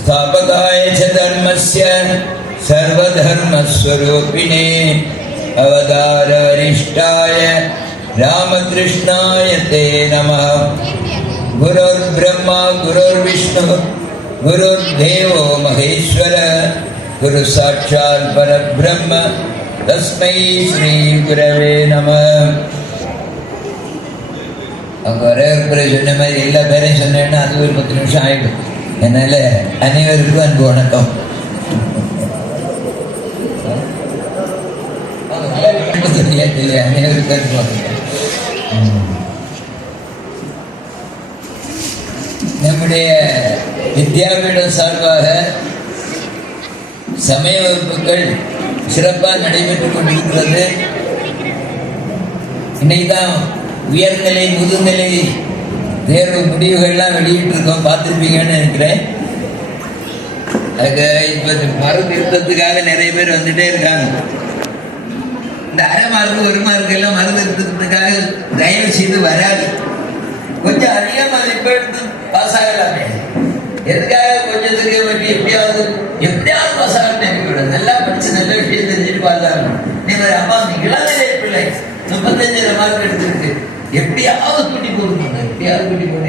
स्थापकाय च धर्मस्य सर्वधर्मस्वरूपिणे अवतारवरिष्ठाय रामकृष्णाय ते नमः। गुरुर्ब्रह्मा गुरुर्विष्णु गुरुर्देवो महेश्वर गुरु साक्षात् परब्रह्म तस्मै श्री गुरवे नमः। ஒரே ஒரு சொன்ன மாதிரி எல்லா பேரையும் சொன்னேன்னா அது ஒரு 10 நிமிஷம் ஆயிடும். அதனால அனைவருக்கும் அன்பு வணக்கம். அனைவருக்கும் அன்பு வணக்கம். நம்முடைய வித்யாபீடம் சார்பாக சமய வகுப்புகள் சிறப்பாக நடைபெற்றுக் கொண்டிருக்கிறது. இன்னைக்குதான் உயர்நிலை முதுநிலை தேர்வு முடிவுகள்லாம் வெளியிட்டிருக்கோம், பார்த்துருப்பீங்கன்னு நினைக்கிறேன். அதுக்கு இப்போ மருந்து நிறுத்தத்துக்காக நிறைய பேர் வந்துட்டே இருக்காங்க. இந்த அரை மார்க்கு 1 மார்க்கு எல்லாம் மருந்து நிறுத்தத்துக்காக தயவு செய்து வராது. கொஞ்சம் அதிக மதிப்பு எடுத்து பாஸ் ஆகலாமே. எதுக்காக கொஞ்சத்துக்கு எப்படியாவது பாஸ் ஆகணும். நல்லா படிச்சு நல்ல விஷயம் தெரிஞ்சுட்டு பாஸ் ஆகணும். நீங்கள் அம்மா இளநிலை பிள்ளை 35 மார்க் எடுத்துருக்கு, எப்படியாவது கூட்டி போகணும், எப்படியாவது கூட்டி போகணும்.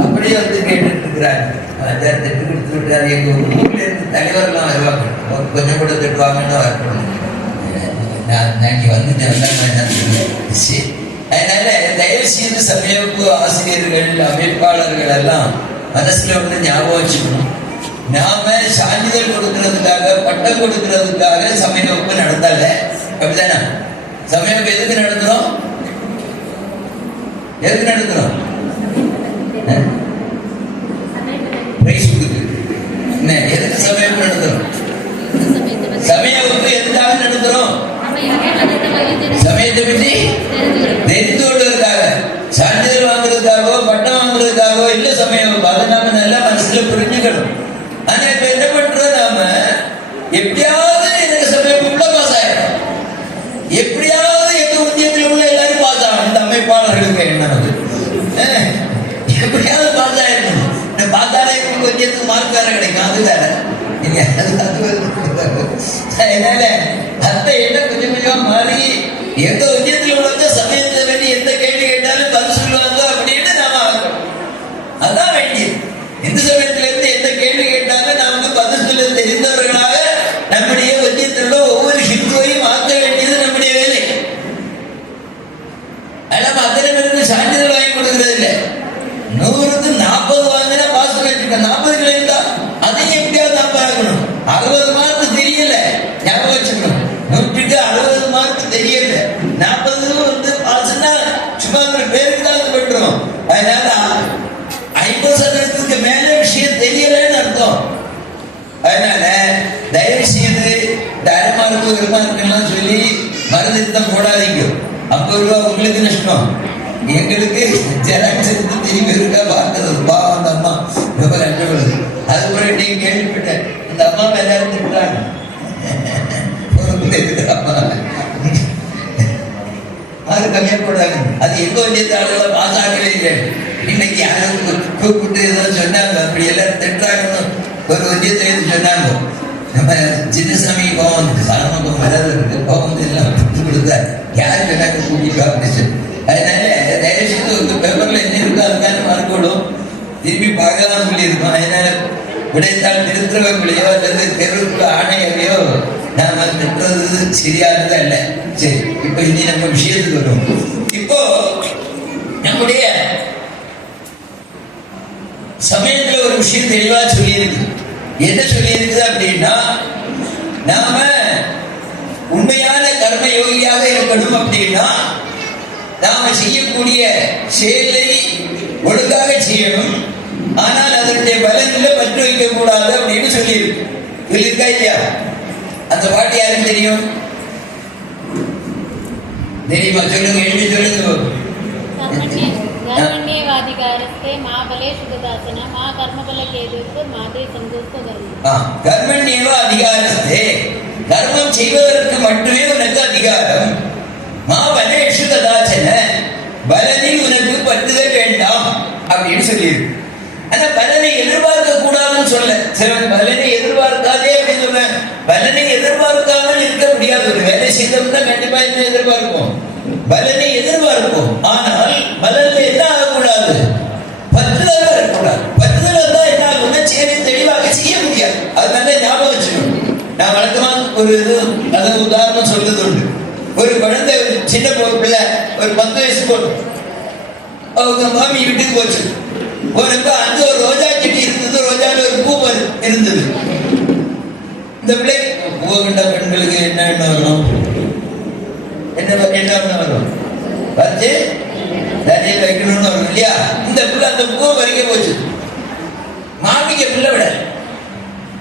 அப்படியே வந்து கேட்டுட்டு இருக்கிறாங்க. திட்டு கொடுத்து விட்டாரு. எங்க ஊர்ல இருந்து தலைவர்லாம் வருவாங்க, கொஞ்சம் கூட திட்டுவாங்கன்னு வரணும். நான் இங்கே வந்துட்டேன். அதனால தயவு செய்து சமயப்பு ஆசிரியர்கள் அமைப்பாளர்கள் எல்லாம் மனசுல வந்து ஞாபகம் வச்சுக்கணும். நாம சான்றிதழ் கொடுக்கறதுக்காக பட்டம் கொடுக்கறதுக்காக சமய வகுப்பு நடத்தல. அப்படிதானே? சமய வகுப்பு எதுக்கு நடத்துறோம்? எதுக்கு நடத்துறோம்? பிரைஸ் கொடுக்கு. எதுக்கு சமய வகுப்பு நடத்துறோம்? சமய வகுப்பு எதுக்காக நடத்துறோம்? சமயத்தை பற்றி தெரிந்து கொள்வதற்காக, சான்றிதழ் வாங்குறதுக்காகவோ பட்டம் வாங்குறதுக்காகவோ இல்ல சமய வகுப்பு. அதை நாம நல்லா மனசுல புரிஞ்சுக்கணும். ஆனா இப்ப என்ன பண்றோம், நாம எப்படியாவது எனக்கு சமய வகுப்புல பாஸ் ஆயிடும், எப்படியாவது எங்க உத்தியத்தில் உள்ள எல்லாரும் பாஸ் ஆகணும். இந்த அமைப்பாளர்களுக்கு என்ன எப்படியாவது பாஸ் ஆயிடணும். பார்த்தாலே உத்தியத்துக்கு மார்க் வேற கிடைக்கும். அது வேற. அதனால அந்த எண்ணம் கொஞ்சம் கொஞ்சமா மாறி எந்த உத்தியத்தில் உள்ளவங்க சமயத்தை வேண்டி எந்த கேள்வி கேட்டாலும் பதில் சொல்லுவாங்க அப்படின்னு நாம ஆகணும். அதான் வேண்டியது. எந்த சமயத்துல இருந்து எந்த கேள்வி கேட்டாலும் நமக்கு பதில் சொல்ல தெரிந்தவர்களாக நம்முடைய உத்தியத்தில் உள்ள ஒவ்வொரு ஹிந்துவையும் ஆக்க வேண்டியது நம்முடைய வேலை. ஆனா அத்தனை பேருக்கு சான்றிதழ் வாங்கி கொடுக்கறது இல்லை. 100க்கு 40 வாங்கினா பாஸ் பண்ணிருக்கேன். 40 இருந்தா அதையும் எப்படியாவது நான் பார்க்கணும். 60 மார்க் தெரியல, ஞாபகம் வச்சுக்கணும். 100க்கு 60 மார்க் தெரியல, 40 வந்து பாஸ்னா சும்மா ஒரு பேருக்கு தான் பண்றோம். அதனால 50% மேல விஷயம் தெரியலன்னு அர்த்தம். அதனால தயவு செய்து இந்த அரை மார்க்கு 1 மார்க் எல்லாம் சொல்லி மருந்துத்தம் போடாதீங்க. 50 ரூபா உங்களுக்கு நஷ்டம், எங்களுக்கு ஜெராக்ஸ் எடுத்து திரும்பி இருக்கா பார்க்கறது. பாவம் அந்த அம்மா ரொம்ப கஷ்டப்படுது. அது கூட நீங்க கேள்விப்பட்டேன், இந்த அம்மா எல்லாரும் திட்டாங்க. அது கம்மியா போடாங்க. அது எங்க வந்து ஆளுகளை பாஸ் ஆகவே இல்லை. இன்னைக்கு யாரும் கூப்பிட்டு ஏதோ சொன்னாங்க, அப்படி எல்லாரும் திட்டாங்கன்னு ஒரு ஒன்றியத்தை சொன்னாங்க. நம்ம சின்னசாமி கோவம் சாரணம் வராது இருக்கு, கோவம் எல்லாம் விட்டு கொடுத்தா யாரு வேணாங்க கூட்டிட்டு அப்படின்னு. அதனால தயவுசெய்து ஒரு பேப்பர்ல என்ன இருக்கோ அதுக்கான மார்க் போடும், திரும்பி பார்க்கலாம் சொல்லியிருக்கோம். அதனால விடைத்தாள் திருத்துறவங்களையோ அல்லது தெருவுக்கு ஆணையரையோ நாம திட்டுறது சரியானது அல்ல. சரி, இப்ப இனி நம்ம விஷயத்துக்கு வரும். இப்போ நம்முடைய சமயத்துல ஒரு விஷயம் தெளிவா சொல்லியிருக்கு. என்ன சொல்லியிருக்குது அப்படின்னா, நாம உண்மையான கர்ம யோகியாக இருக்கணும் அப்படின்னா நாம செய்யக்கூடிய செயலை ஒழுங்காக செய்யணும். ஆனால் அதனுடைய பலன்களை பற்று வைக்க கூடாது அப்படின்னு சொல்லியிருக்கு. சொல்லியிருக்கா இல்லையா? அந்த பாட்டு யாருக்கு தெரியும்? தெரியுமா? சொல்லுங்க, எழுதி சொல்லுங்க. கர்மம் செய்வதற்கு மட்டுமே உனக்கு அதிகாரம். மாவலேஷு கதாச்சன, பலனில் உனக்கு பற்றுதல் வேண்டாம் அப்படின்னு சொல்லியிருக்கு. ஆனா பலனை எதிர்பார்க்க கூடாதுன்னு சொல்ல. சிலர் பலனை எதிர்பார்க்காதே அப்படின்னு சொல்றேன். பலனை எதிர்பார்க்காமல் இருக்க முடியாது. ஒரு வேலை செய்தோம்னா கண்டிப்பா என்ன எதிர்பார்ப்போம்? பலனை எதிர்பார்ப்போம். ஆனால் பலன்ல என்ன ஆகக்கூடாது? பற்றுதலா இருக்கக்கூடாது. பற்றுதல் வந்தா என்ன ஆகும்னா சரி தெளிவாக செய்ய முடியாது. அதனால ஞாபகம் வச்சுக்கணும். நான் வழக்கமா ஒரு அதை உதாரணம் சொல்றது உண்டு. ஒரு குழந்தை, ஒரு சின்ன பிள்ளை, ஒரு 10 வயசு பொண்ணு, அவங்க மாமி வீட்டுக்கு போச்சு. போனப்ப அங்க ஒரு ரோஜா செடி இருந்தது. ரோஜால ஒரு பூ இருந்தது. இந்த பிள்ளை பூ கண்ட பெண்களுக்கு என்ன வரும்? என்ன வரும்? வச்சு தண்ணியில் வைக்கணும்னு வரும் இல்லையா? இந்த பிள்ளை அந்த பூவை பறிக்க போச்சு. மாமிக்கு பிள்ளை விட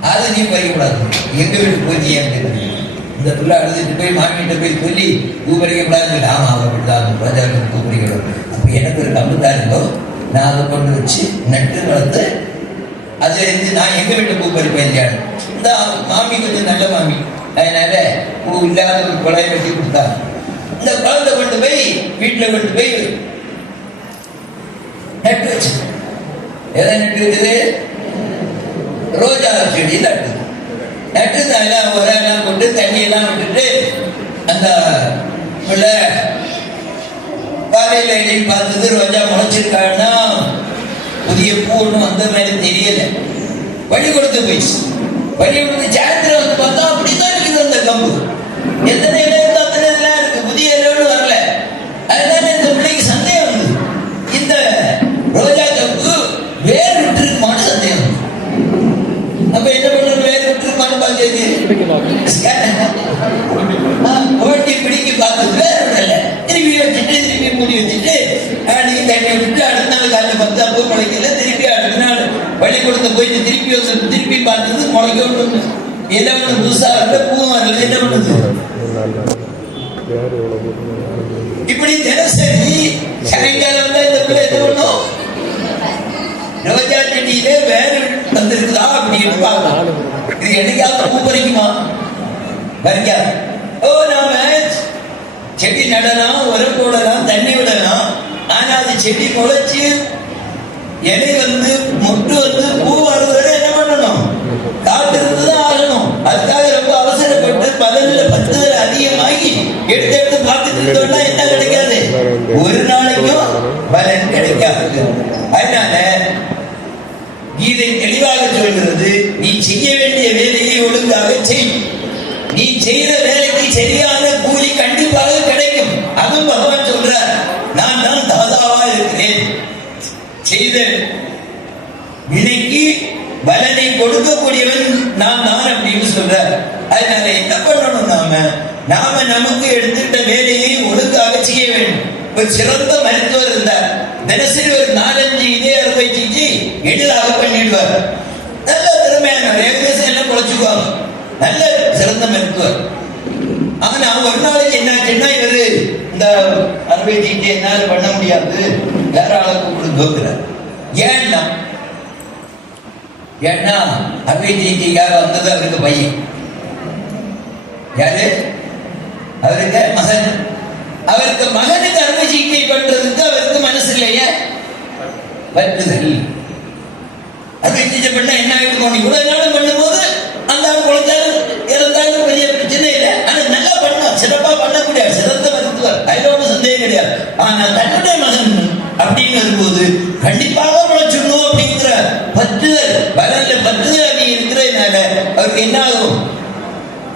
அது நீ பறிக்கக்கூடாது, எங்க வீட்டு போச்சு ஏன் இந்த பிள்ளை அழுதுட்டு போய் மாமிகிட்ட போய் சொல்லி பூ பறிக்கப்படாது. ஆமா அப்படிதான் ரோஜாவுக்கு பூ பறிக்கணும். அப்ப எனக்கு ஒரு கம்புதா இருந்தோ, நான் அதை கொண்டு வச்சு நட்டு வளர்த்து அதுல இருந்து நான் எங்க வீட்டு பூ பறிப்பேன் இல்லையா? இந்த மாமி கொஞ்சம் நல்ல மாமி, அதனால பூ இல்லாத ஒரு குழைய வெட்டி கொடுத்தாங்க. இந்த குழந்தை கொண்டு போய் வீட்டுல கொண்டு போய் நட்டு வச்சு. எதை நட்டு இருக்குது? ரோஜா செடி நட்டு. நட்டு அதெல்லாம் உரம் போட்டு தண்ணி எல்லாம் விட்டுட்டு அந்த பிள்ளை காலையில எழுதி பார்த்தது ரோஜா முளைச்சிருக்காங்கன்னா புதிய பூ ஒன்றும் வந்த மாதிரி தெரியல. வழி கொடுத்து போயிடுச்சு. வழி கொடுத்து சாயத்திரம் வந்து பார்த்தா அப்படிதான் இருக்குது அந்த கம்பு. எத்தனை இலை இருக்கு அத்தனை எல்லாம் இருக்கு, புதிய இலைன்னு வரல. அதனால இந்த பிள்ளைக்கு சந்தேகம் வந்து இந்த ரோஜா கம்பு வேர் விட்டுருக்குமான்னு சந்தேகம். அப்ப என்ன பண்றது? வேர் விட்டுருக்குமான்னு பார்த்தது ஓட்டி பிடிக்கி பார்த்தது வேற விடல. திருப்பி வச்சுட்டு திருப்பி மூடி வச்சுட்டு அன்னைக்கு தண்ணி விட்டு அடுத்த நாள் காலையில் 10 அப்போ முளைக்கல. திருப்பி அடுத்த நாள் வழி கொடுத்து போயிட்டு திருப்பி வந்து திருப்பி பார்த்தது முளைக்க ஒன்று என்ன ஒன்று புதுசா வரல, பூவும் வரல. என்ன பண்ணுது? இப்படி தினசரி சாயங்காலம் தான் இந்த பிள்ளை என்ன பண்ணும்? ரோஜா செடியிலே வேறு வந்திருக்குதா அப்படின்னு பார்க்கலாம். இது என்னைக்காவது பூ பறிக்குமா? பறிக்காது. ஓ, நாம செடி நடலாம், உரம் போடலாம், தண்ணி விடலாம். ஆனா அது செடி முளைச்சு இலை வந்து மொட்டு வந்து பூ வருவதை என்ன பண்ணணும்? காத்திருந்துதான் ஆகணும். அதுக்காக ரொம்ப அவசரப்பட்டு பலன்ல 10 அதிகமாகி எடுத்து பார்த்துட்டு இருந்தோம்னா என்ன கிடைக்காது? ஒரு நாளைக்கும் பலன் கிடைக்காது. அதனால கீதை தெளிவாக சொல்கிறது, நீ செய்ய வேண்டிய வேலையை ஒழுங்காக செய். நீ செய்யற வேலைக்கு சரியான கூலி கண்டிப்பாக கிடைக்கும். அதுவும் பகவான் சொல்றார், நான் தான் தாதாவா இருக்கிறேன். செய்த வினைக்கு பலனை கொடுக்கக்கூடியவன் நான் தான் அப்படின்னு சொல்றார். அதனால என்ன பண்ணணும்? நாம நமக்கு எடுத்துட்ட வேலையை ஒழுங்காக செய்ய வேண்டும். ஒரு சிறந்த மருத்துவர் இருந்தார். தினசரி ஒரு 4-5 இதே அறுவை செஞ்சு எளிதாக பண்ணிடுவார். நல்ல திறமையான ஏகதேசம் எல்லாம் குறைச்சுக்குவாங்க. நல்ல சிறந்த மருத்துவர். ஆனா ஒரு நாளைக்கு என்னாச்சுன்னா இவரு இந்த அறுவை சிகிச்சை என்னால பண்ண முடியாது, வேற ஆளை கூப்பிடுங்கிறார். ஏன்னா அறுவை சிகிச்சைக்காக வந்தது அவருக்கு பையன். யாரு? அவருக்கு மகன். அவருக்கு மகனுக்கு அறுவை சிகிச்சை பண்றதுக்கு அவருக்கு மனசு இல்லையே, பற்றுதல். அறுவை சிகிச்சை பண்ணா என்ன ஆகிடும்? இவ்வளவு நாளும் பண்ணும்போது அந்த குழந்தையாலும் இறந்தாலும் பெரிய பிரச்சனை இல்லை. ஆனா நல்லா பண்ணலாம், சிறப்பா பண்ணக்கூடிய சிறந்த மருத்துவர், அதுல ஒன்றும் சந்தேகம் கிடையாது. ஆனா தன்னுடைய மகன் அப்படின்னு வரும்போது கண்டிப்பாக முளைச்சிடணும் அப்படிங்கிற பற்றுதல், பலன்ல பற்றுதல் அப்படி இருக்கிறதுனால அவருக்கு என்ன ஆகும்?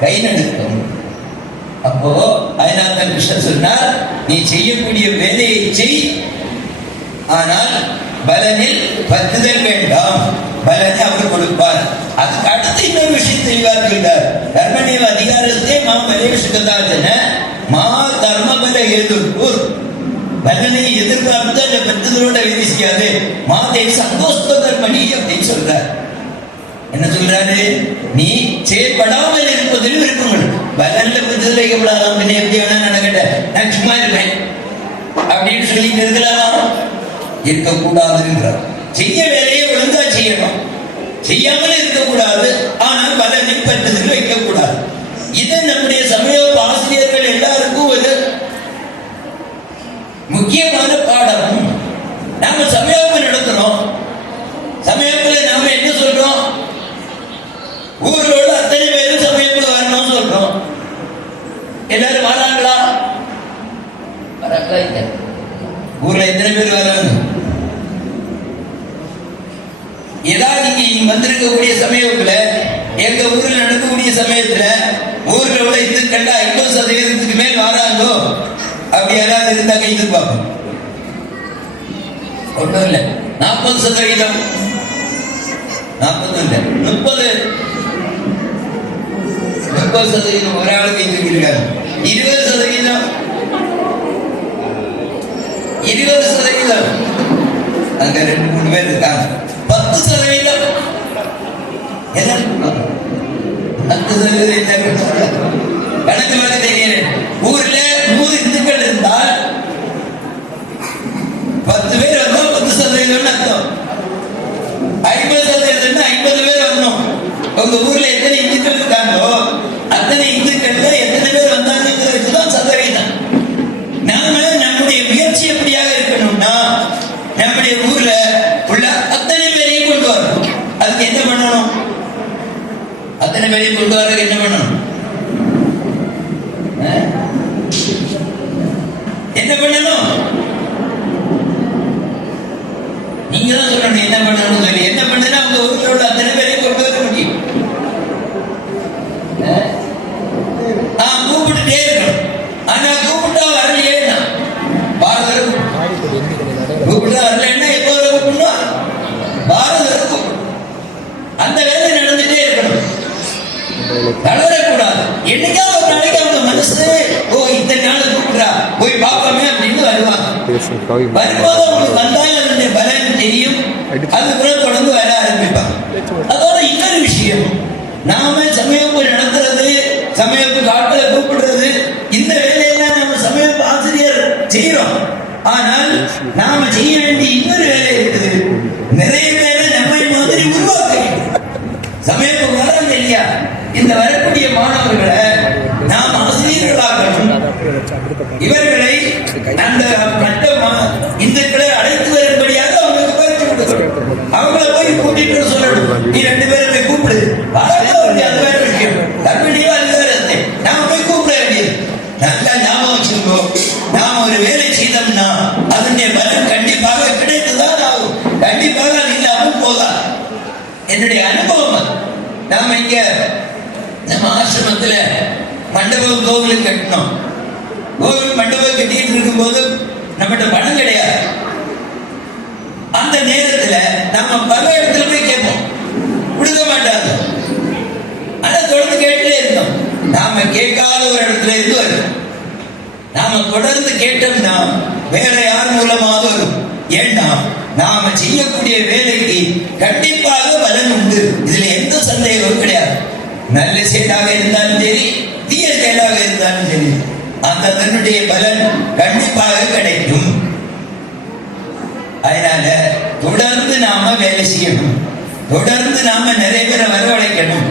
கை நடுக்கும். அப்போ அதனால கிருஷ்ணன் சொன்னார், நீ செய்யக்கூடிய வேலையை செய், ஆனால் பலனில் பற்றுதல் வேண்டாம். பலனை அவர் கொடுப்பார். அதுக்கு அடுத்து இன்னொரு விஷயம் தெளிவாக்கிட்டார். கர்மநேவ அதிகாரத்தை மலேஷகதாஜன மா கர்மபல ஏதுர். பலனை எதிர்பார்த்து அந்த பற்றுதலோட வேலை செய்யாது. மாதை சந்தோஷமணி அப்படின்னு சொல்றார். என்ன சொல்றாரு? நீ செயற்படாமல் இருப்பதில் இருக்கணும். பலன்ல பற்றுதல் வைக்கப்படாதான். பின்ன எப்படி வேணா நடக்கட்ட, நான் சும்மா இருப்பேன் அப்படின்னு சொல்லிட்டு இருக்கலாம். இருக்கக்கூடாதுங்கிறார். செய்ய வேலையை ஒழுங்கா செய்யணும், செய்யாமல் இருக்கக்கூடாது. ஆனால் பலனில் பற்றுதல் வைக்கக்கூடாது. இது நம்முடைய சமயோப ஆசிரியர்கள் எல்லாருக்கும் ஒரு முக்கியமான பாடம். நாம சமயோபம் நடத்துறோம். சமயோபத்துல நாம என்ன சொல்றோம்? எல்லாரும் வராங்களா? வராங்களா? இல்ல. ஊர்ல எத்தனை பேர் வராங்க? ஏதாவது நீங்க வந்திருக்கக்கூடிய சமயத்துல, எங்க ஊர்ல நடக்கக்கூடிய சமயத்துல ஊர்ல உள்ள இந்துக்கண்டா 50% மேல் வராங்களோ அப்படி யாராவது இருந்தா கைது பார்ப்போம். ஒன்றும் இல்லை. 40%, 40 இல்லை, 30% ஒரு ஆளுக்கு இருக்காங்க. 20% அங்க 2-3 பேர் இருக்காங்க. 10% 10% கணக்கு வழக்கு தெரியும். ஊர்ல 100 இந்துக்கள் இருந்தால் 10 பேர் வந்தா 10% அர்த்தம். 50% 50 பேர் வரணும். உங்க ஊர்ல எத்தனை இந்துக்கள் இருக்காங்களோ அத்தனை இந்துக்கள்ல எத்தனை பேர் வந்தாங்கிறத வச்சுதான் சதவீதம். நாம நம்முடைய முயற்சி எப்படியாக இருக்கணும்னா நம்முடைய ஊர்ல உள்ள அத்தனை பேரையும் கொண்டு வரணும். அதுக்கு என்ன பண்ணணும்? அத்தனை பேரையும் கொண்டு வரதுக்கு என்ன பண்ணணும்? என்ன பண்ணணும்? நீங்க தான் சொல்லணும் என்ன பண்ணணும் சொல்லி. என்ன பண்ணுனா உங்க ஊர்ல உள்ள அத்தனை பேரையும் கொண்டு வர முடியும். கூப்பிட்டுட்டே இருக்கணும். ஆனா கூப்பிட்டா வரலையே, கூப்பிட்டா வரலன்னா எப்போ கூப்பிடணும்? பாரதம் அந்த வேலை நடந்துட்டே இருக்கணும். தளரக்கூடாது. என்னைக்காவது ஒரு நாளைக்கு அவங்க மனசு இத்தனை நாள் கூப்பிடுறா போய் பார்ப்போமே அப்படின்னு வருவாங்க. வரும்போது அவங்களுக்கு வந்தால் அதனுடைய பலன் தெரியும். அதுக்குள்ள தொடர்ந்து வர ஆரம்பிப்பாங்க. அதோட இன்னொரு விஷயம், நாம சமயப்பு நடத்துறது, சமயப்பு ஆட்களை கூப்பிடுறது, இந்த வேலையெல்லாம் நம்ம சமயப்பு ஆசிரியர் செய்யறோம். ஆனால் நாம செய்ய வேண்டிய இன்னொரு வேலை இருக்குது. நிறைய பேரை நம்மை மாதிரி உருவாக்க வேண்டும். சமயப்பு வராங்க இல்லையா? இந்த வரக்கூடிய மாணவர்களை நாம் ஆசிரியர்களாகணும். இவர்களை அந்த மற்ற இந்துக்களை அழைத்து வரும்படியாக அவங்களுக்கு பயிற்சி கொடுக்கணும். அவங்கள போய் கூட்டிட்டு சொல்லணும், நீ 2 பேரும் போய் கூப்பிடு. அது வேற விஷயம். தம்பிடியோ அது வேற. நாம போய் கூப்பிட வேண்டியது. நல்லா ஞாபகம் வச்சிருக்கோம். நாம ஒரு வேலை செய்தோம்னா அதனுடைய பலன் கண்டிப்பாக கிடைத்துதான் ஆகும். கண்டிப்பாக அது இல்லாமல் போதான். என்னுடைய அனுபவம் அது. நாம இங்க நம்ம ஆசிரமத்துல மண்டபம் கோவில் கட்டணும். கோவில் மண்டபம் கட்டிட்டு இருக்கும் போது நம்மகிட்ட பணம் கிடையாது. அந்த நேரத்துல நம்ம பல இடத்துல போய் கேட்போம், கொடுக்க மாட்டாங்க. ஆனா தொடர்ந்து கேட்டுட்டே இருந்தோம். நாம கேட்காத ஒரு இடத்துல இருந்து வரும். நாம தொடர்ந்து கேட்டோம்னா வேற யார் மூலமாக வரும். ஏன்னா நாம செய்யக்கூடிய வேலைக்கு கண்டிப்பாக பலன் உண்டு. இதுல எந்த சந்தேகமும் கிடையாது. நல்ல செயலாக இருந்தாலும் சரி, தீய செயலாக இருந்தாலும் சரி, அந்த தன்னுடைய பலன் கண்டிப்பாக கிடைக்கும். அதனால தொடர்ந்து நாம வேலை செய்யணும். தொடர்ந்து நாம நிறைய பேரை வரவழைக்கணும்.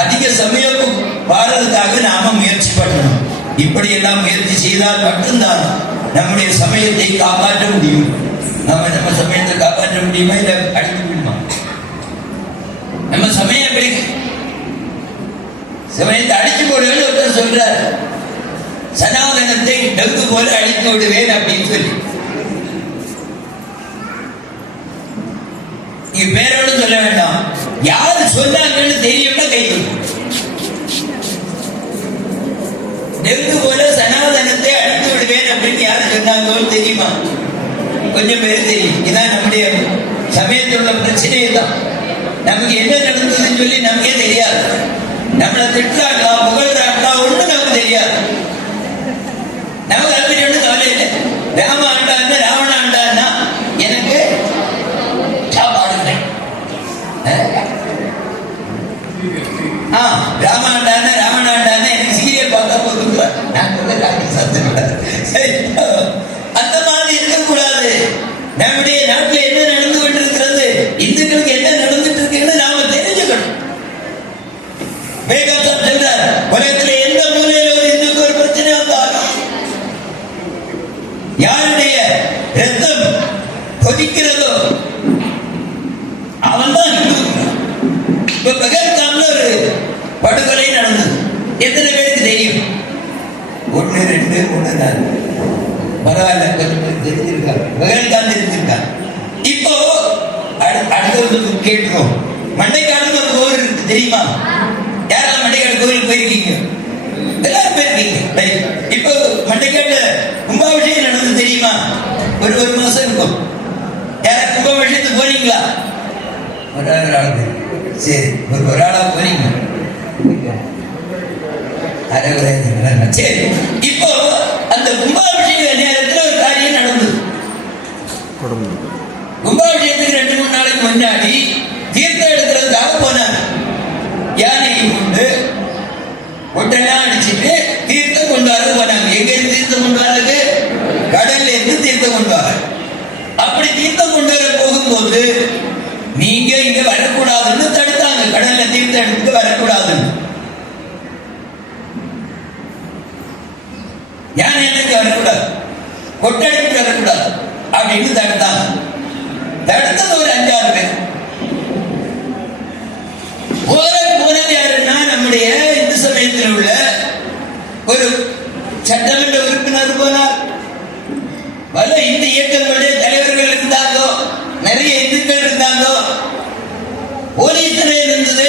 அதிக சமயம் வாரதுக்காக நாம முயற்சி பண்ணணும். இப்படி எல்லாம் முயற்சி செய்தால் மட்டும்தான் நம்முடைய சமயத்தை காப்பாற்ற முடியும். நம்ம சமயத்தை காப்பாற்ற முடியுமா? இல்ல அடிக்க முடியுமா? நம்ம சமயம் எப்படி சமயத்தை அடிச்சு போடுவேன்னு ஒருத்தர் சொல்றார். சனாதனத்தை டங்கு போல அழித்து விடுவேன் அப்படின்னு சொல்லி. நீங்க பேரோட சொல்ல வேண்டாம். யாரு சொன்னாங்கன்னு தெரியும்னா கை கொடுக்கும். டெங்கு போல சனாதனத்தை அழித்து விடுவேன் அப்படின்னு யாரு சொன்னாங்கன்னு தெரியுமா? கொஞ்சம் பேர் தெரியும். இதான் நம்முடைய சமயத்தில் உள்ள பிரச்சனையே தான். நமக்கு என்ன நடந்ததுன்னு சொல்லி நமக்கே தெரியாது. நம்மளை திட்டுறாங்களா, புகழ்றாங்களா, ஒண்ணு நமக்கு தெரியாது. நமக்கு அப்படி ஒண்ணு கவலை இல்லை. ராம ஆண்டான்னா ராவண ஆண்டான்னா எனக்கு சாப்பாடு ராமாண்டான ராமனாண்டான எனக்கு சீரியல் பார்த்தா போதுவார். அந்த மாதிரி இருக்கக்கூடாது. நம்முடைய நாட்டில் என்ன நடந்து கொண்டிருக்கிறது, இந்துக்களுக்கு என்ன நடந்துட்டு இருக்குன்னு நாம தெரிஞ்சுக்கணும். வேகாசாம் சொல்றார், உலகத்தில் எந்த மூலையில் ஒரு இந்துக்கு ஒரு பிரச்சனை வந்தாலும், யாருடைய ரத்தம் கொதிக்கிறதோ அவன் தான் இந்து. இப்ப பகல்காம்ல ஒரு படுகொலை நடந்தது. எத்தனை பேருக்கு தெரியும்? 1 2 3 4 பரவாயில்ல, கொஞ்சம் தெரிஞ்சிருக்காங்க, விவரத்தான் தெரிஞ்சிருக்காங்க. இப்போ அடுத்தது கேட்டுக்கோம். மண்டைக்காடுன்னு ஒரு கோவில் இருக்கு, தெரியுமா? யாரெல்லாம் மண்டைக்காடு கோவிலுக்கு போயிருக்கீங்க? எல்லாரும் போயிருக்கீங்க. இப்போ மண்டைக்காடு கும்பாபிஷேகம் நடந்தது, தெரியுமா? ஒரு மாசம் இருக்கும். யாரா கும்பாபிஷேகத்துக்கு போறீங்களா? ஒரு ஆள். சரி, ஒரு ஆளா போறீங்க. சரி, இப்போ அந்த கும்பாபிஷேக நேரத்தில் ஒரு காரியம் நடந்தது. கும்பாபிஷேகத்துக்கு 2-3 நாளைக்கு முன்னாடி தீர்த்தம் எடுக்கிறதுக்காக போனாங்க. யானையை கொண்டு ஒட்டெல்லாம் அடிச்சுட்டு தீர்த்தம் கொண்டு வர போனாங்க. எங்க இருந்து தீர்த்தம் கொண்டு வர்றது? கடல்ல இருந்து தீர்த்தம் கொண்டு வர. அப்படி தீர்த்தம் கொண்டு வர போகும்போது நீங்க இங்க வரக்கூடாதுன்னு தடுத்தாங்க. கடல்ல தீர்த்தம் எடுத்து வரக்கூடாதுன்னு. யானை எனக்கு வரக்கூடாது, கொட்டடிக்கு வரக்கூடாது அப்படின்னு தடுத்தாங்க. தடுத்தது ஒரு 5-6 பேர். போனது யாருன்னா நம்முடைய இந்து சமயத்தில் உள்ள ஒரு சட்டமன்ற உறுப்பினர் போனார். பல இந்து இயக்கங்களுடைய தலைவர்கள் இருந்தாங்க, நிறைய இந்துக்கள் இருந்தாங்க, போலீஸ் நிலையம் இருந்தது.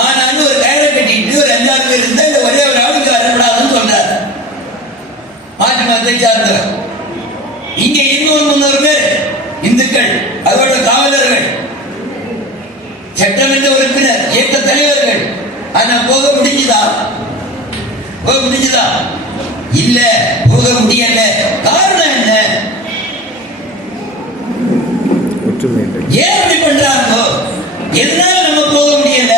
ஆனாலும் ஒரு கயிறை கட்டிட்டு ஒரு 5-6 பேர் இருந்தா இந்த ஒரே ஒரு ஆளுக்கு வரக்கூடாதுன்னு சொல்றாரு. மாற்று மதத்தை சார்ந்தவர். இங்க 200-300 பேர் இந்துக்கள், அதோட காவலர்கள், சட்டமன்ற உறுப்பினர், இயக்க தலைவர்கள். ஆனா போக முடிஞ்சுதா? போக முடிஞ்சுதா? இல்ல, போக முடியல. காரணம் என்ன? ஏன் இப்படி பண்றாங்க? எதனால நம்ம போக முடியல?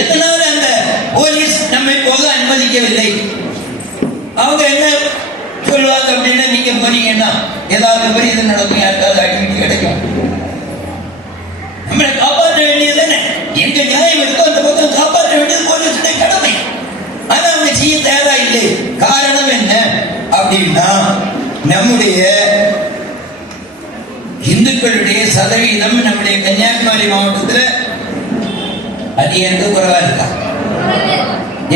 எதனால அந்த போலீஸ் நம்மை போக அனுமதிக்கவில்லை? அவங்க என்ன சொல்லுவாங்க அப்படின்னா, நீங்க போனீங்கன்னா ஏதாவது விபரீதம் நடக்கும், யாருக்காவது அடிக்கடி கிடைக்கும். நம்மளை காப்பாற்ற வேண்டியது எங்க நியாயம் இருக்கோ அந்த பக்கம் காப்பாற்ற வேண்டியது போலீசுடைய கடமை. ஆனா அவங்க செய்ய தயாரா இல்லை. காரணம் என்ன அப்படின்னா, நம்முடைய இந்துக்களுடைய சதவீதம் நம்முடைய கன்னியாகுமரி மாவட்டத்தில் அதிக குறைவா இருக்கா?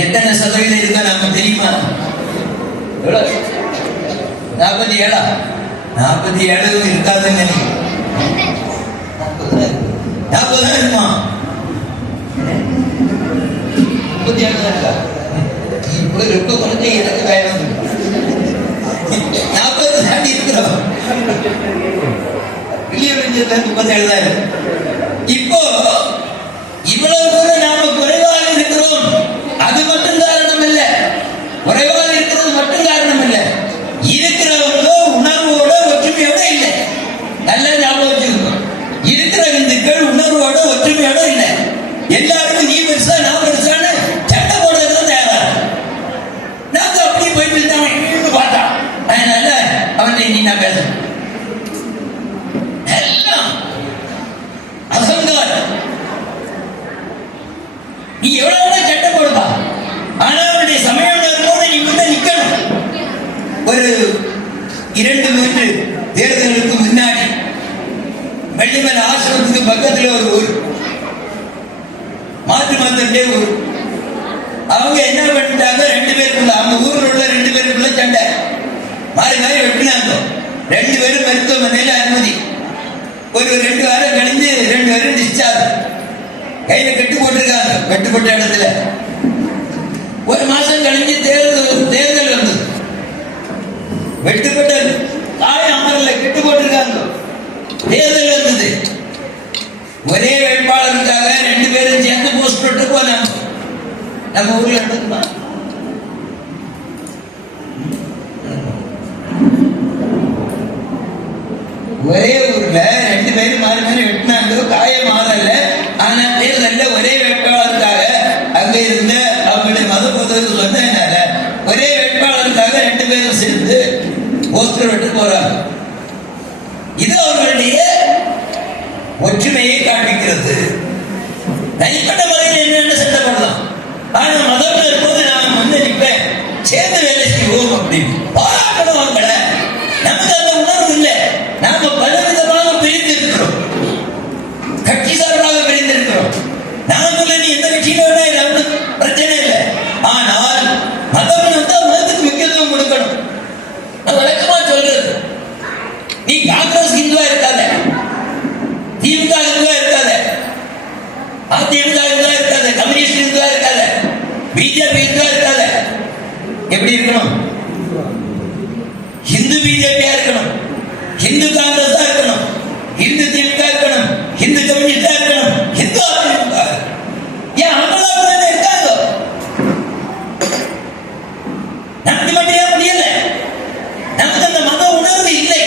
எத்தனை சதவீதம் இருக்கா நமக்கு தெரியுமா? 47 47 இருக்காதுன்னு நினைக்கிறேன். 40 இருக்குமா? 37 இருக்கா? இப்ப ரொம்ப குறைஞ்ச எனக்கு பயம் 40 தாண்டி இருக்கிறோம். 37 இப்போ இவ்வளவு தூரம் நாம குறைவாக இருக்கிறோம். அது மட்டும் காரணம் இல்ல, குறைவாக இருக்கிறது மட்டும் காரணம் இல்ல, இருக்கிறவங்க உணர்வோட ஒற்றுமையோட இல்லை. நல்ல ஞாபகம் வச்சுக்கணும். இருக்கிற இந்துக்கள் உணர்வோட ஒற்றுமையோட இல்லை. எல்லாருக்கும் நீ பெருசா நான் பெருசான்னு சட்டை போடுறதுதான் தயாரா. நாங்க அப்படி போயிட்டு இருந்தவன் பார்த்தா அதனால அவன்கிட்ட நீ நான் பேசணும். எல்லாம் அகங்காரம். நீ எவ்வளவு சட்டை போடுவா, ஆனா அவனுடைய சமயம் போது நீ முன்ன நிக்கணும். ஒரு 2-3 தேர்தலுக்கு முன்னாடி வெள்ளிமலை ஆசிரமத்துக்கு பக்கத்துல ஒரு ஊர், மாற்று மதத்திலே ஊர். அவங்க என்ன பண்ணிட்டாங்க, 2 பேருக்குள்ள, அவங்க ஊரில் உள்ள 2 பேருக்குள்ள சண்டை மாறி மாறி வெட்டினாங்க. 2 பேரும் மருத்துவமனையில் அனுமதி. ஒரு 2 வாரம் கழிஞ்சு 2 பேரும் டிஸ்சார்ஜ். கையில கட்டு போட்டிருக்காங்க, கட்டுப்பட்ட இடத்துல. ஒரு மாசம் கழிஞ்சு தேர்தல் வந்தது. வெட்டுப்பட்ட காயம் அமரல, கெட்டு போட்டிருக்காங்க. தேர்தல் வந்தது. ஒரே வேட்பாளருக்காக 2 பேரும் சேர்ந்து போஸ்ட் போட்டு போனாங்க. நம்ம ஊர்ல நடக்குமா? ஒரே ஊர்ல 2 பேரும் மாறி மாறி வெட்டினாங்க, காயம் ஆறல. ஆனா தேர்தல்ல ஒரே வேட்பாளருக்காக அங்க இருந்த அவங்களுடைய மத புத்தகத்தில் சொன்னதுனால ஒரே வேட்பாளருக்காக 2 பேரும் சேர்ந்து போஸ்டர் விட்டு போறாங்க. இது அவர்களுடைய ஒற்றுமையை காண்பிக்கிறது. தனிப்பட்ட முறையில் என்னென்ன சட்டப்படலாம், ஆனா மதம் இருக்கும்போது நான் எப்படி இருக்கணும்? ஹிந்து பிஜேபியா இருக்கணும், ஹிந்து காங்கிரஸா இருக்கணும், ஹிந்து திமுக இருக்கணும், ஹிந்து கம்யூனிஸ்டா இருக்கணும், ஹிந்து அதிமுக. ஏன் அமலாபுரம் இருக்காங்க? நமக்கு மட்டும் ஏன் முடியல? நமக்கு அந்த மத உணர்வு இல்லை,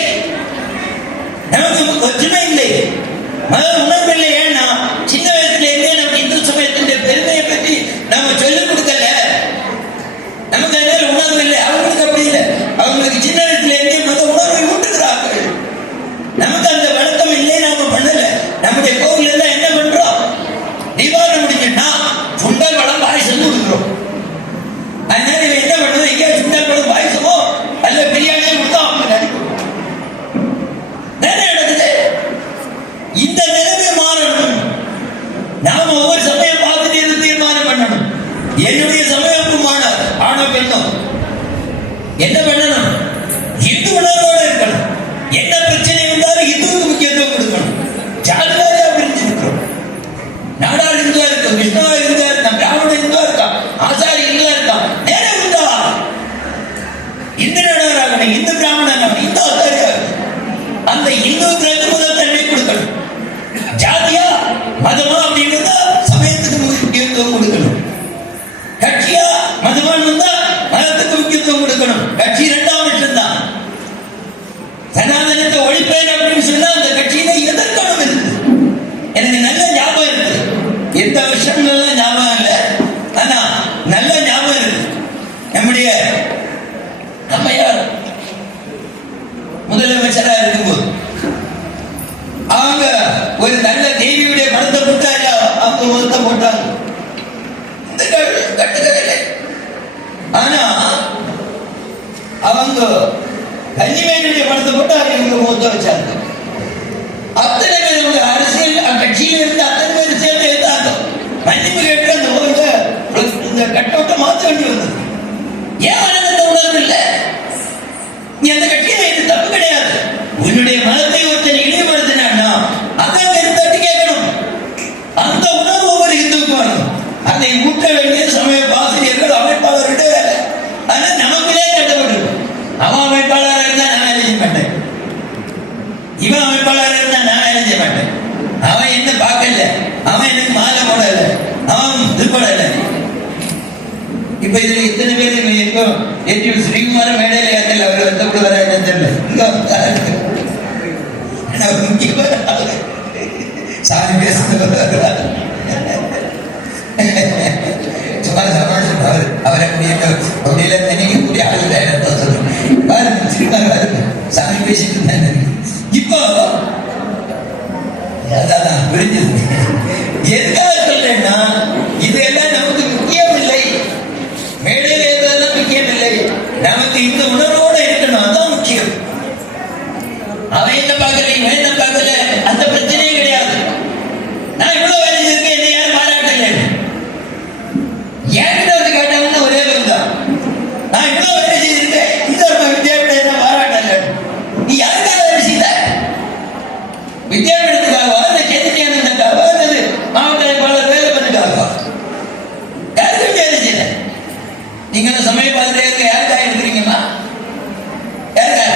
நமக்கு ஒற்றுமை இல்லை, மத உணர்வு இல்லை. ஏன்னா சின்ன வயசுல இருந்தே நமக்கு இந்து சமயத்தின் பெருமையை பற்றி நாம சொல்லிக் கொடுக்கல, நமக்கு அதனால உணர்வு இல்லை. அவங்களுக்கு அப்படி இல்லை, அவங்களுக்கு சின்ன வயசுல இருந்தே மத உணர்வை ஊட்டுகிறார்கள். நமக்கு அந்த வழக்கம் இல்லை, நாம பண்ணல. நம்முடைய கோவில் எல்லாம் என்ன பண்றோம்? தீபாவளி முடிஞ்சுன்னா சுண்டல் பழம் பாயசம் கொடுக்குறோம். அதனால என்ன பண்றோம்? எங்கேயா சுண்டல் பழம் பாயசமோ அல்ல பிரியாணியோ கொடுத்தா அவங்க நினைக்கும் நடக்குது. இந்த நிலைமை மாறணும். நாம ஒவ்வொரு சமயம் பார்த்துட்டு இருந்து தீர்மானம் பண்ணணும். என்னுடைய சமயப்புமான ஆணோ பெண்ணோ என்ன பண்ணணும்? இந்து உணர்வோடு இருக்கணும். என்ன பிரச்சனை இருந்தாலும் இந்துவுக்கு முக்கியத்துவம் கொடுக்கணும். ஜாதிவாரியா பிரிஞ்சு இருக்கிறோம். நாடார் இந்துவா இருக்கும், கிருஷ்ணவா இந்துவா இருக்கான், பிராமண இந்துவா இருக்கான், ஆசாரி இந்துவா இருக்கான். நேரம் உண்டா? இந்து நாடாராகணும், இந்து பிராமணன், இந்து ஆசாரியா அந்த இந்துவுக்கு முதல் தன்மை கொடுக்கணும். ஜாதியா மதமா அப்படின்றத சமயத்துக்கு முக்கியத்துவம் கொடுக்கணும். கட்சியா மதமான் வந்தா மதத்துக்கு முக்கியத்துவம் கொடுக்கணும். கட்சி இரண்டாம் பட்சம் தான். சனாதனத்தை ஒழிப்பேன் அப்படின்னு சொன்னா அந்த கட்சியில எதற்கான இருக்கு. எனக்கு நல்ல ஞாபகம் இருக்கு, எந்த வருஷங்கள்லாம் ஞாபகம் இல்லை, ஆனா நல்ல ஞாபகம் இருக்கு. நம்முடைய அம்மையார் முதலமைச்சரா இருக்கும்போது அவங்க ஒரு நல்ல தேவியுடைய படத்தை போட்டாங்க, அவங்க மொத்தம் போட்டாங்க. இந்த கட்டுக்கவில்லை. ஆனா அவங்க கன்னிமேனுடைய படத்தை போட்டு இவங்க மொத்தம் வச்சாங்க. அத்தனை பேர் இவங்க அரசியல் கட்சியில இருந்து அத்தனை பேர் சேர்ந்து இருந்தாங்க. மன்னிப்பு கேட்டு அந்த கட்டோட்ட மாற்ற வேண்டி வந்தது. ஏன் மனதில் உணர்வு இல்லை? நீ அந்த கட்சியில இது தப்பு கிடையாது. உன்னுடைய மதத்தை ஒருத்தனை இழிவுபடுத்தினா அதை தட்டி கேட்கணும். அந்த உணர்வு ஒவ்வொரு இந்துக்கும் வரும். அதை ஊட்ட வேண்டிய சமய ஆசிரியர்கள் அமைப்பாளர்கிட்ட வேலை. ஆனா நமக்குள்ளே கட்டப்பட்டு அவன் அமைப்பாளராக இருந்தா நான் வேலை செய்ய மாட்டேன், இவன் அமைப்பாளராக இருந்தா நான் வேலை செய்ய மாட்டேன். அவன் என்ன பார்க்கல, அவன் எனக்கு மாலை போடல, அவன் இது போடல. இப்ப இதுல இத்தனை பேர் இருக்கும். ஸ்ரீகுமார மேடையில ஏற்றல, அவர் வந்து வர தெரியல. சாமி பேசுறவர் சும்மா சமாளிச்சு அவரை அப்படியில நினைக்கக்கூடிய ஆளுநர் சாமி பேசிட்டு இருந்தாங்க. இப்போ அதான் புரிஞ்சது. எதுக்காக சொல்றேன்னா இதெல்லாம் நமக்கு முக்கியம் இல்லை, மேடையில் ஏற்றதெல்லாம் முக்கியம் இல்லை. நமக்கு இந்த உணர்வோடு இருக்கணும், அதான் முக்கியம். அவன் என்ன பார்க்கல, இவன் என்ன பார்க்கல, அந்த பிரச்சனையே கிடையாது. நான் இவ்வளவு வேலை செஞ்சிருக்கேன், என்ன யாரும் பாராட்டல. என்கிட்ட வந்து கேட்டாங்கன்னா ஒரே தான், நான் இவ்வளவு வேலை செய்திருக்கேன், இந்த வித்யாபீடம் என்ன பாராட்டல. நீ யாருக்காக வேலை செய்த? வித்யாபீடத்துக்காகவா, இந்த சேத்தனியானதுக்காகவா, அல்லது மாவட்ட பலர் வேலை பண்ணுக்காகவா? யாருக்கு வேலை செய்யல? நீங்க சமய பார்த்துட்டே இருக்க யாருக்காக இருக்கிறீங்களா? யாருக்காக?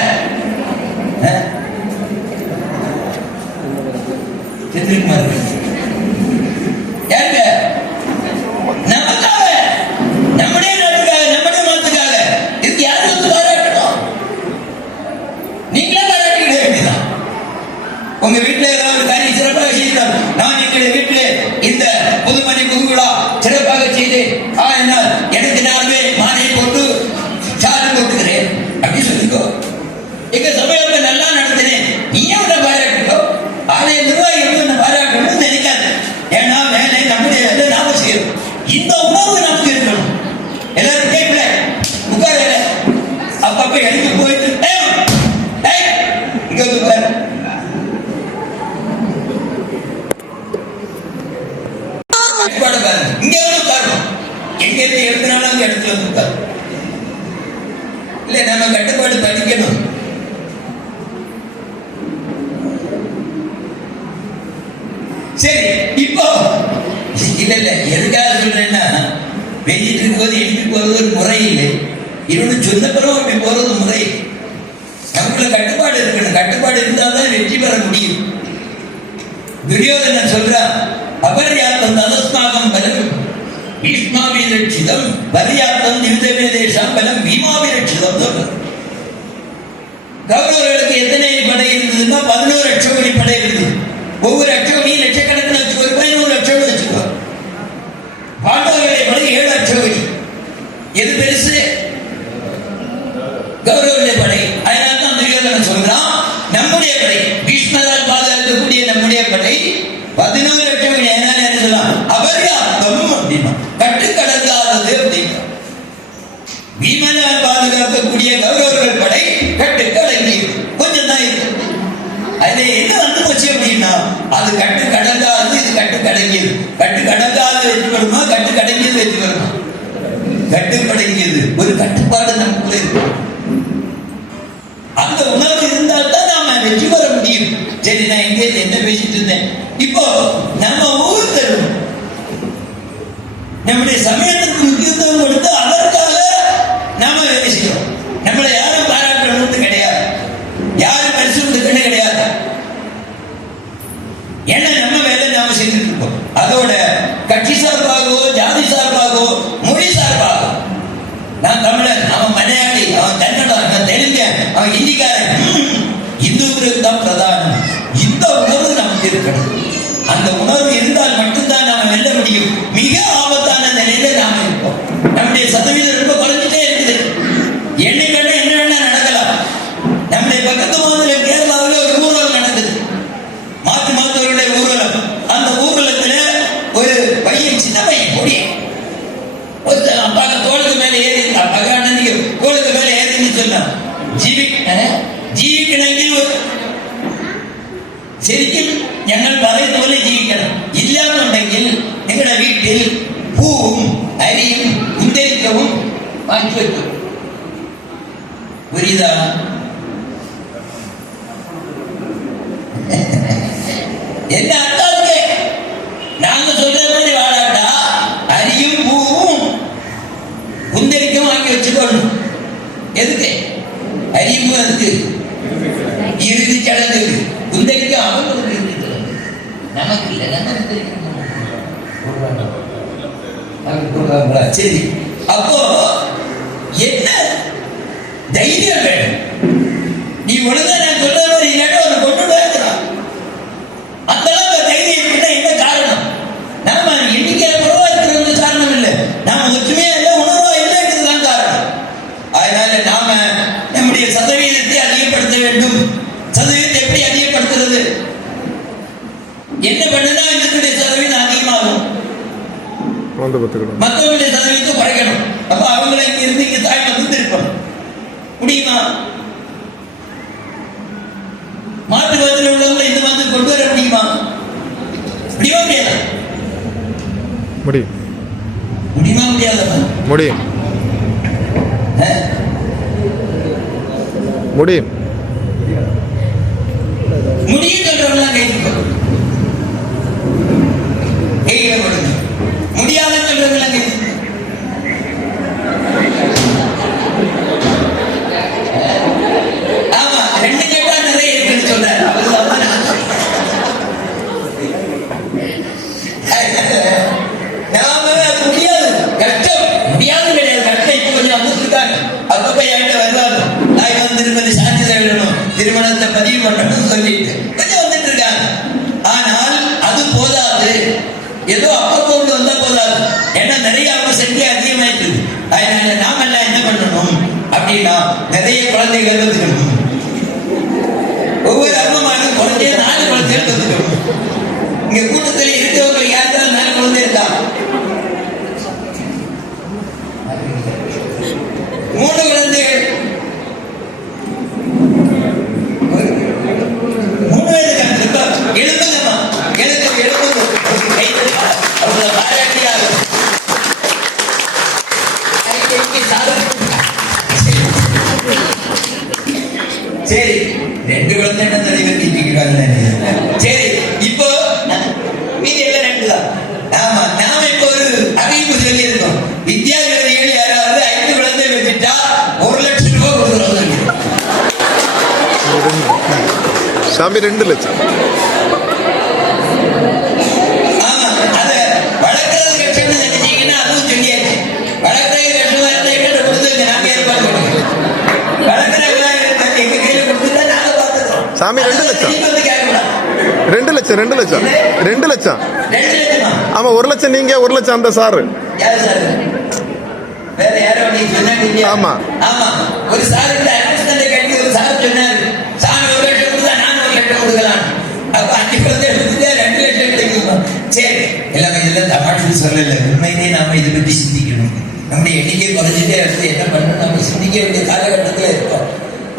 செந்தில்குமார் யாருங்க? நமக்காக, நம்முடைய நாட்டுக்காக, நம்முடைய மதத்துக்காக. இதுக்கு யாரு வந்து பாராட்டணும்? நீங்களே பாராட்டிக்கிட வேண்டியதான். உங்க வீட்டுல ஏதாவது காரியம் சிறப்பாக செய்தால், நான் எங்களுடைய வீட்டிலே இந்த புதுமணி புதுவிழா சிறப்பாக செய்தேன், ஆனால் எனக்கு நானே மாலை போட்டு சாறு போட்டுக்கிறேன் அப்படின்னு சொல்லிக்கோ. எங்க சமயத்தை நல்லா நடத்தினேன், நீயே உன்னை பாராட்டிக்கோ. ஆலய நிர்வாகிகள் உன்னை பாராட்டணும்னு நினைக்காது. ஏன்னா வேலை நம்முடைய வேலை நாம செய்யணும். இந்த உணர்வு நமக்கு இருக்கணும். எல்லாரும் கேட்கல உட்கார அப்பப்ப எழுதி போயிட்டு இங்க உட்காரு. இங்க உட்காரணும். எங்க இருந்து எழுதினாலும் அந்த இடத்துல உட்காரு. இல்ல நம்ம கட்டுப்பாடு படிக்கணும். சரி, இப்போ இல்ல எதுக்காக சொல்றேன்னா, வெளியிட்டு இருக்கும்போது எழுதி போறது ஒரு முறை இல்லை. இன்னொன்னு சொன்னப்பறம் அப்படி போறது முறை. நமக்குள்ள கட்டுப்பாடு இருக்கணும். கட்டுப்பாடு இருந்தால்தான் வெற்றி பெற முடியும். துரியோதனன் சொல்றான், அபர்யாத்தம் ததஸ்மாகம் பலம் பீஷ்மாவிரட்சிதம் பர்யாத்தம் நிமிதமேதேஷாம் பலம் பீமாவிரட்சிதம் சொல்றது. கௌரவர்களுக்கு எத்தனை படை இருந்ததுன்னா 11 அட்சோகணி படை இருந்தது. ஒவ்வொரு அட்சோகணியும் லட்சக்கணக்கில் வச்சுக்கோ, 11 அட்சோகணி வச்சுக்கோ. பாண்டவர்களுடைய படை 7 அட்சோகணி. எது பெருசு? கௌரவர்களுடைய படை. அதனால தான் துரியோதனன் சொல்றான், நம்முடைய படை பீஷ்மரால் பாதுகாக்கக்கூடிய நம்முடைய படை 11 அட்சோகணி. அதனால என்ன சொல்லலாம்? அபர்யாத்தம் அப்படின்னா கட்டுக்கடங்காதது அப்படின்னா. பீமனால் பாதுகாக்கக்கூடிய கௌரவர்கள் படை கட்டுக்கடங்கி கொஞ்சம் தான் இருக்கு. அதுல என்ன வந்து போச்சு அப்படின்னா, அது கட்டு கடங்காது, இது கட்டு கடங்கியது. கட்டு கடங்காது வெற்றி பெறுமா, கட்டு கடங்கியது வெற்றி பெறுமா? கட்டுப்படங்கியது. ஒரு கட்டுப்பாடு நமக்குள்ள இருக்கு. அந்த உணர்வு இருந்தால் தான் நாம வெற்றி பெற முடியும். சரி, நான் எங்கே என்ன பேசிட்டு இருந்தேன்? இப்போ நம்ம ஊர் தரும் நம்முடைய சமயத்துக்கு முக்கியத்துவம் கொடுத்து அதற்காக நாம வேலை செய்யறோம். நம்மளை யாரும் பாராட்டணும்னு கிடையாது, யாரும் பரிசு கொடுக்கணும் கிடையாது. ஏன்னா நம்ம வேலை நாம செஞ்சுட்டு இருக்கோம். அதோட கட்சி சார்பாகவோ ஜாதி சார்பாகவோ மொழி சார்பாகவோ, நான் தமிழன், அவன் மலையாளி, அவன் கன்னடம், அவன் தெலுங்கு, அவன் ஹிந்திக்காரன், இந்துக்களுக்கு தான் பிரதானம். இந்த உணர்வு நமக்கு இருக்கணும். அந்த உணர்வு இருந்தால் மட்டும்தான் நாம வெல்ல முடியும். மிக ஆபத்தான நிலையில நாம இருக்கோம். நம்முடைய சதவீதம் ரொம்ப குறைஞ்சிட்டே இருக்குது. என்னைக்கு என்ன வேணா நடக்கலாம். நம்முடைய பக்கத்து மாநில கேரளாவில் ஒரு ஊர்வலம் நடக்குது, மாத்தவர்களுடைய ஊர்வலம். அந்த ஊர்வலத்துல ஒரு பையன், சின்ன பையன், பொடிய ஒருத்தன் அப்பாங்க தோளுக்கு மேல ஏறி, அப்பாங்க அண்ணனுக்கு தோளுக்கு மேல ஏறின்னு சொன்னான். ജീവിക്കണമെങ്കിൽ ശരിക്കും ഞങ്ങൾ പറയുന്ന പോലെ ജീവിക്കണം. ഇല്ലാന്നുണ്ടെങ്കിൽ നിങ്ങളുടെ വീട്ടിൽ പൂവും അരിയും കുന്തിരിക്കവും വാങ്ങിച്ചു വെക്കും. புரியுதா? என்ன அர்த்தம்? நாங்க சொல்ற மாதிரி வாழாட்டா, அரியும் பூவும் குந்தரிக்கும் வாங்கி வச்சுக்கணும். எதுக்கு அரியும் பூ? அதுக்கு இறுதி சடங்கு. குந்தரிக்கும் அவங்களுக்கு இறுதி சடங்கு, நமக்கு இல்லை. சரி, அப்போ என்ன தைரியம் வேணும்? நீ ஒழுங்கா நான் சொல்ற மாதிரி இல்லாட்ட ஒரு கொண்டு பேசுறான். அந்த அளவுக்கு தைரியம் இருக்குன்னா என்ன காரணம்? நாம எண்ணிக்கையில குறைவா இருக்கிறது காரணம் இல்லை, நாம ஒற்றுமையா இல்லை, உணர்வா இல்லைன்றதுதான் காரணம். அதனால நாம நம்முடைய சதவீதத்தை அதிகப்படுத்த வேண்டும். சதவீதத்தை எப்படி அதிகப்படுத்துறது? என்ன பண்ணுனா என்னுடைய சதவீதம் அதிகமாகும், மற்றவங்களுடைய சதவீதத்தை குறைக்கணும். அப்ப அவங்களை இங்க இருந்து இங்க தாய் வந்து இருப்போம். முடியுமா? மாற்று மதத்தில் உள்ளவங்களை இந்த மாதிரி கொண்டு வர முடியுமா? முடியுமா? முடியாது. முடியுமா? முடியாதா? முடியும். முடியும். முடியும் சொல்றவங்களாம் கேட்கணும். முடியாத சொல்றவங்களாம் கேட்கணும். ஆமா, ரெண்டு கேட்டா நிறைய இருக்குன்னு சொல்றாரு. நாம முடியாது, கஷ்டம். முடியாது கிடையாது, கஷ்டம். இப்ப கொஞ்சம் வந்துருக்காங்க. அப்பப்ப என்கிட்ட வருவாங்க, நான் வந்து திருமண சான்றிதழ் எழுதணும், திருமணத்தை பதிவு பண்ணணும்னு சொல்லிட்டு கொஞ்சம் வந்துட்டு இருக்காங்க. ஆனால் அது போதாது. ஏதோ அப்ப கொண்டு வந்தா போதாது. ஏன்னா நிறைய அவங்க சக்தி அதிகமாயிட்டு. அதனால நாம எல்லாம் என்ன பண்ணணும் அப்படின்னா, நிறைய குழந்தைகள் வந்துக்கணும். ஒவ்வொரு அம்மமாரும் குழந்தைய 4 குழந்தைகள் வந்துக்கணும். இங்க கூட்டத்தில் இருக்கிறவங்க யாருக்காவது 4 குழந்தை இருக்கா? 3 குழந்தைகள், 3 பேர் இருக்காங்க. எழுப்புங்கம்மா, எழுப்புங்க. அவங்களை பாராட்டியாக சரி. 2 குழந்தை தலைவர் நீட்டிக்கிறாங்க. சரி, இப்போ மீதி எல்லாம் 2 தான். ஆமா, நாம இப்போ ஒரு அறிவிப்பு சொல்லி இருக்கோம். வித்யார்த்திகள் யாராவது 5 குழந்தை வச்சுட்டா சாமி 2 லட்சம். ஆமா, அதை வளர்க்கறது கஷ்டம்னு நினைச்சீங்கன்னா அதுவும் சொல்லியாச்சு. வளர்க்கறது கஷ்டமா இருந்தா எங்கிட்ட கொடுத்து நாங்க ஏற்பாடு பண்ணுவோம். வளர்க்குற எங்க கையில கொடுத்துட்டா நாங்க பார்த்துக்கிறோம். சாமி 2 லட்சம். 2 லட்சம் 2 லட்சம் 2 லட்சம். 2 லட்சமா? ஆமா, 1 லட்சம் நீங்க, 1 லட்சம் அந்த சாரு. யாரு சார்? வேற யாரோ நீங்க சொன்னாங்க இல்லையா? ஆமா ஆமா. ஒரு சாருக்கு அட்மிஷன் கட்டி ஒரு சார் சொன்னாரு, சாமி 1 லட்சம் கொடுத்தா நான் 1 லட்சம் கொடுக்கலாம். அப்ப 5 குழந்தை எடுத்துட்டு 2 லட்சம் எடுத்துக்கலாம். சரி, எல்லாமே இதெல்லாம் தமாஷு சொல்லல. உண்மையிலேயே நாம இதை பற்றி சிந்திக்கணும். நம்முடைய எண்ணிக்கை குறைஞ்சிட்டே அடுத்து என்ன பண்ணணும் நம்ம சிந்திக்க வேண்டிய காலகட்டத்தில் இருக்கோம்.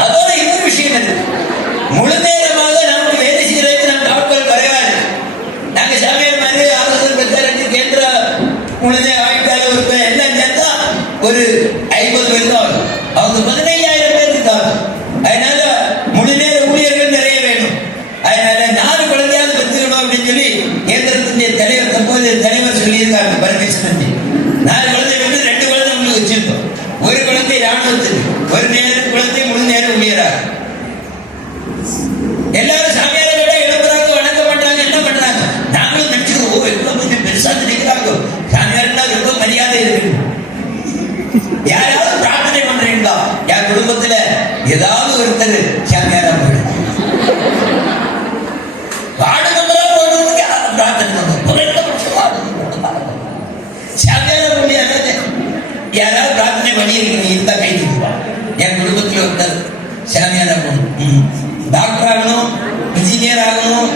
அதோட இன்னொரு விஷயம் இருக்கு. முழு நேரமாக நமக்கு வேலை செய்யறதுக்கு நம்ம ஆட்கள் குறைவாது. நாங்க சமையல் மாதிரி ஆலோசனை பெற்ற கேந்திர முழுதே வாய்க்கால ஒரு எல்லாம் சேர்த்தா ஒரு 50 பேர் தான். அவங்க 15,000 பேர் இருக்காங்க. அதனால முழு நேர ஊழியர்கள் நிறைய வேணும். அதனால 4 குழந்தையாவது பெற்றுக்கணும் அப்படின்னு சொல்லி கேந்திரத்தினுடைய தலைவர் தற்போது தலைவர் சொல்லியிருக்காங்க. பர்மிஷன் 4 குழந்தை வந்து 2 குழந்தை உங்களுக்கு வச்சிருக்கோம். ஒரு குழந்தை ராணுவத்துக்கு, ஒரு நேர குழந்தை முழு நேர ஊழியராக. எல்லாரும் சாமியார விட எழுப்புறாங்க, வணங்க மாட்டாங்க, என்ன பண்றாங்க? நாங்களும் நினைச்சுக்கோ எவ்வளவு கொஞ்சம் பெருசா நினைக்கிறாங்க. சாமியார்னா ரொம்ப மரியாதை இருக்கு. யாராவது பிரார்த்தனை பண்றீங்களா? என் குடும்பத்துல ஏதாவது ஒருத்தர் சாமியாரா போயிடும். வார்டு மெம்பரா போடுறதுக்கு யாரும் பிரார்த்தனை சாமியாரா முடியாது. யாராவது பிரார்த்தனை பண்ணியிருக்கீங்க இருந்தா கை தூக்குவாங்க. என் குடும்பத்துல ஒருத்தர் சாமியாரா போகணும், டாக்டர் ஆகணும், இன்ஜினியர் ஆகணும்,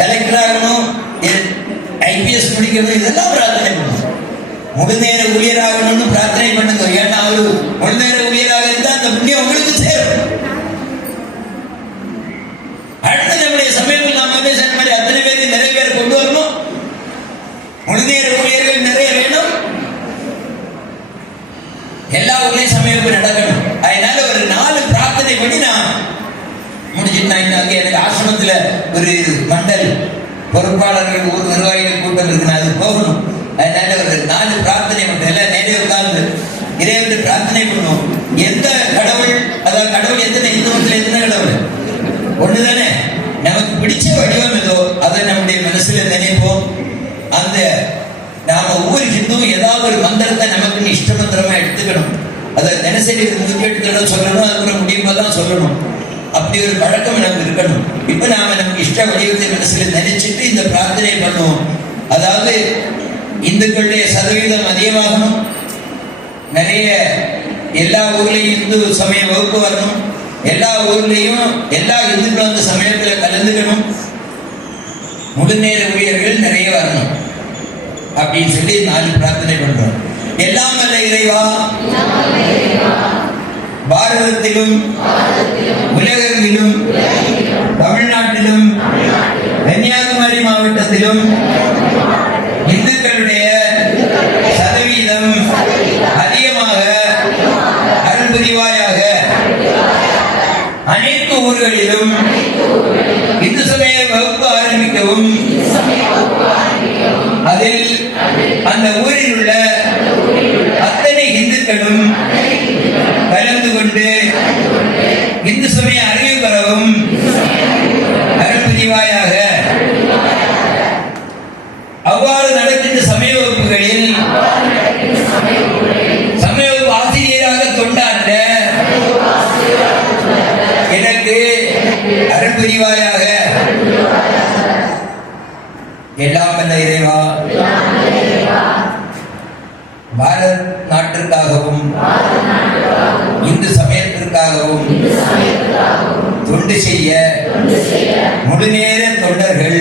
கலெக்டர் ஆகணும், ஐபிஎஸ் முடிக்கணும், இதெல்லாம் பிரார்த்தனை பண்ணணும். முழு நேர ஊழியராகணும்னு பிரார்த்தனை பண்ணுங்க. ஏன்னா அவரு முழு நேர ஊழியராக இருந்தா அந்த புண்ணியம் உங்களுக்கு சேரும். அடுத்து நம்முடைய சமயத்தில் நாம் வந்து மாதிரி அத்தனை பேருக்கு நிறைய பேர் கொண்டு வரணும். முழு நேர ஊழியர்கள் நிறைய வேணும். எல்லா ஊர்லயும் சமயம் நடக்கணும். அதனால ஒரு 4 பிரார்த்தனை பண்ணி நான் முடிச்சுட்டு நான் எனக்கு ஆசிரமத்துல ஒரு மண்டல் பொறுப்பாளர்கள் ஊர் நிர்வாகிகள் கூட்டம் இருக்கு, நான் அது போகணும். அதனால ஒரு 4 பிரார்த்தனை மட்டும் எல்லாம் நேரே உட்கார்ந்து இறைவன் பிரார்த்தனை பண்ணுவோம். எந்த கடவுள், அதாவது கடவுள் எத்தனை, இந்து மதத்தில் எத்தனை கடவுள்? ஒண்ணுதானே. நமக்கு பிடிச்ச வடிவம் ஏதோ அதை நம்முடைய மனசுல நினைப்போம். அந்த நாம ஒவ்வொரு ஹிந்துவும் ஏதாவது ஒரு மந்திரத்தை நமக்கு இஷ்ட மந்திரமா எடுத்துக்கணும். அதை தினசரி 108 தடவை சொல்லணும், அதுக்கப்புறம் முடியும் போதுதான் சொல்லணும். அப்படி ஒரு பழக்கம் நமக்கு இருக்கணும். இப்ப நாம நமக்கு இஷ்ட வடிவத்தை மனசுல நினைச்சிட்டு இந்த பிரார்த்தனை பண்ணுவோம். அதாவது இந்துக்களுடைய சதவீதம் அதிகமாகணும், நிறைய எல்லா ஊர்லயும் இந்து சமய வகுப்பு வரணும், எல்லா ஊர்லயும் எல்லா இந்துக்களும் அந்த சமயத்துல கலந்துக்கணும், முழு நேர ஊழியர்கள் நிறைய வரணும் அப்படின்னு சொல்லி 4 பிரார்த்தனை பண்றோம். எல்லாம் வல்ல இறைவா, பாரதத்திலும் உலகெங்கிலும் தமிழ்நாட்டிலும் கன்னியாகுமரி மாவட்டத்திலும் இந்துக்களுடைய சதவீதம் அதிகமாக அருள் புரிவாயாக. அனைத்து ஊர்களிலும் இந்து சமய வகுப்பு ஆரம்பிக்கவும், அதில் அந்த ஊரில் உள்ள அத்தனை இந்துக்களும் கலந்து கொண்டு இந்து சமய அறிவு பெறவும் அருள் புரிவாயாக. அவ்வாறு நடக்கின்ற சமய வகுப்புகளில் சமய வகுப்பு ஆசிரியராக தொண்டாற்ற எனக்கு அருள் புரிவாயாக. எல்லாம் வல்ல இறைவா, பாரத நாட்டிற்காகவும் இந்து சமயத்திற்காகவும் தொண்டு செய்ய முழு நேர தொண்டர்கள்